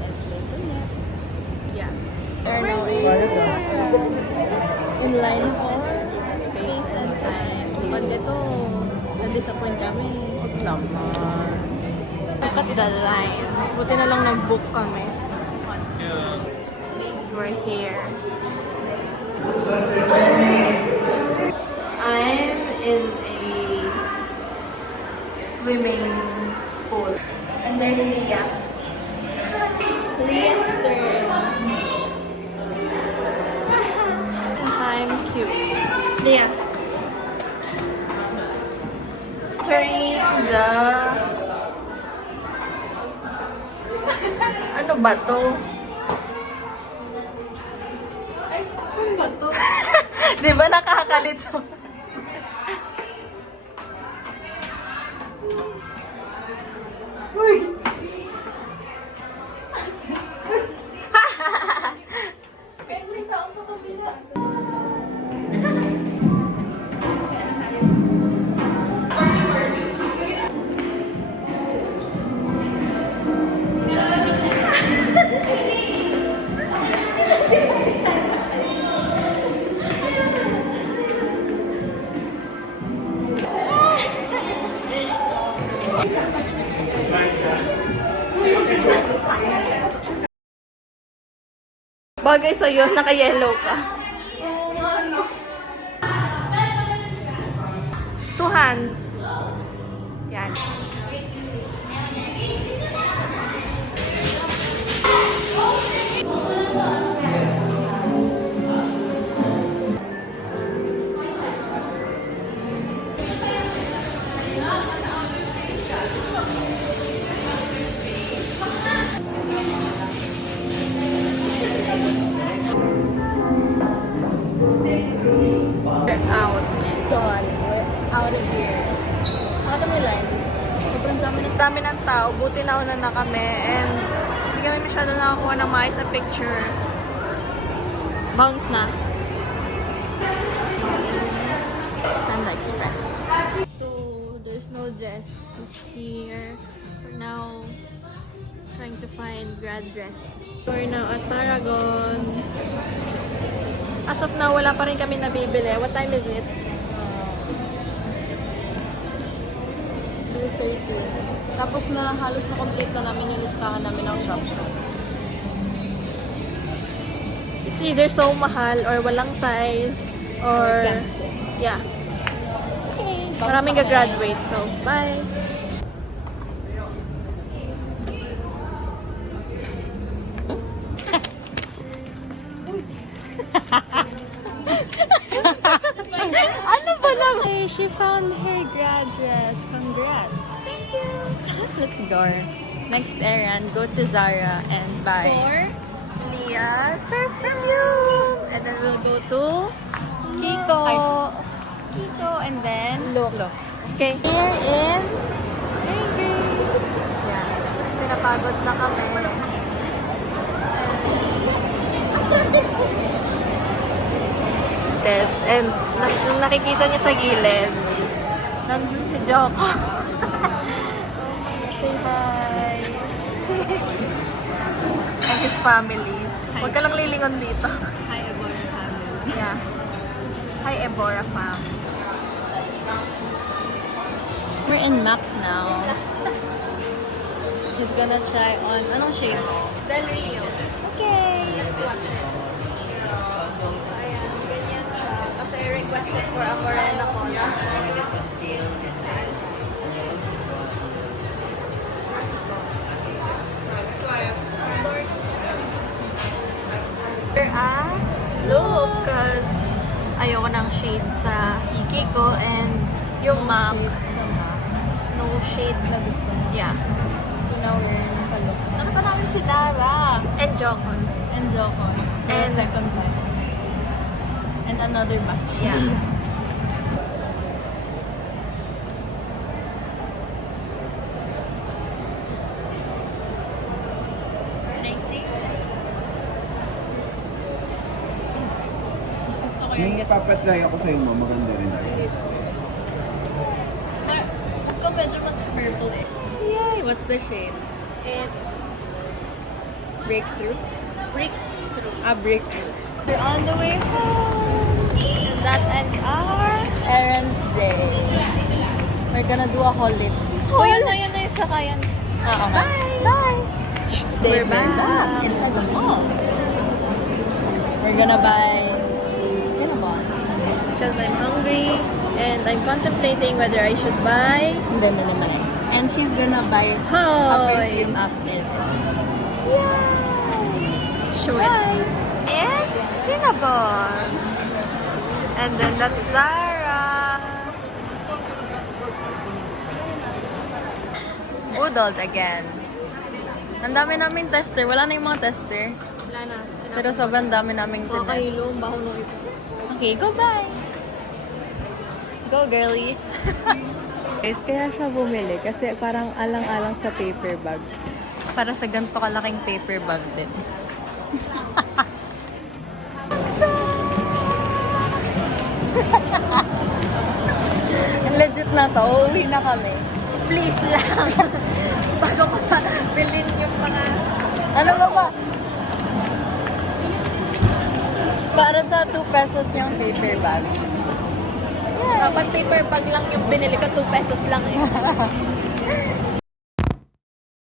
on Space ulit. Yeah. We're now in line for Space and Time. Pag ito, na-disappoint kami. Look at the line. Buti na lang nag-book kami. We're here. I'm in a swimming pool. And there's Leah. Leah's turn. I'm cute. Leah. Entering the... Ano ba to? Ay, saan ba to? Di ba nakakalit? Uy! Kaya may tao sa kabila. Bagay sa'yo, naka-yellow ka. Oo nga, no. Two hands. Yan. Out of here. Mga kami line. Sobrang dami ng tao. Buti nauna na kami. And hindi kami masyado nakakuha ng maayos na picture. Bounce na. Panda Express. So, there's no dress here. We're now trying to find grad dresses. We're now at Paragon. As of now, wala pa rin kami nabibili. What time is it? 2:30. Tapos na halos na complete na namin yung listahan namin ng shops. It's either so mahal or walang size or yeah. Okay. Maraming gagraduate. So, bye! Ano ba naman? Hey, she found her grad dress. Congrats. Thank you. Let's go. Next errand, go to Zara and buy for Leah's perfume. And then we'll go to Kiko. Kiko and then Look. Okay. Here in yeah. Kasi napagod na kami. And nung nakikita niya sa gilid, nandun si Joko. Say hi. And his family. Huwag ka lang lilingon dito. Hi, Ebora family. Yeah. Hi, Ebora family. We're in MAC now. She's gonna try on, anong shade? Del Rio. Okay. Let's watch it. Ayan, ganyan siya. Kasi requested for a morena color. Look, cause ayoko ng shade sa Kiko and yung MAC. No shade na gusto mo. Yeah. So now we're nasa look. Nakita namin si Lara. And Jokon. And Jokon. For And the second time. And another batch. Yeah. Nice thing. Mas gusto ko Yung yung guest. ipapatry ako sa'yo mo, maganda rin. Ito medyo mas purple eh. Yay! What's the shade? It's Breakthrough. Breakthrough. A break. We're on the way home. And that ends our errands day. We're gonna do a haul it. Oh, yun na yung sakayan. Bye! Bye! We're back inside the mall. We're gonna buy Cinnabon. Because I'm hungry and I'm contemplating whether I should buy. Hindi na naman eh. And she's gonna buy a Hoy! perfume after this. Show it. And Cinnabon. And then that's Zara. Udod again. Ang dami namin tester. Wala na yung mga tester. Wala na. Pero sobrang dami naming tinest. Kakailong, baho nung ito. Okay, go bye. Go girly. Guys, kaya siya bumili kasi parang alang-alang sa paper bag. Para sa ganito kalaking paper bag din. Legit na to. Uuwi na kami. Please lang. Bago ko pa bilhin yung mga... Ano ba ba? Para sa 2 pesos yung paper bag. Dapat paper bag lang yung binili ko, 2 pesos lang eh.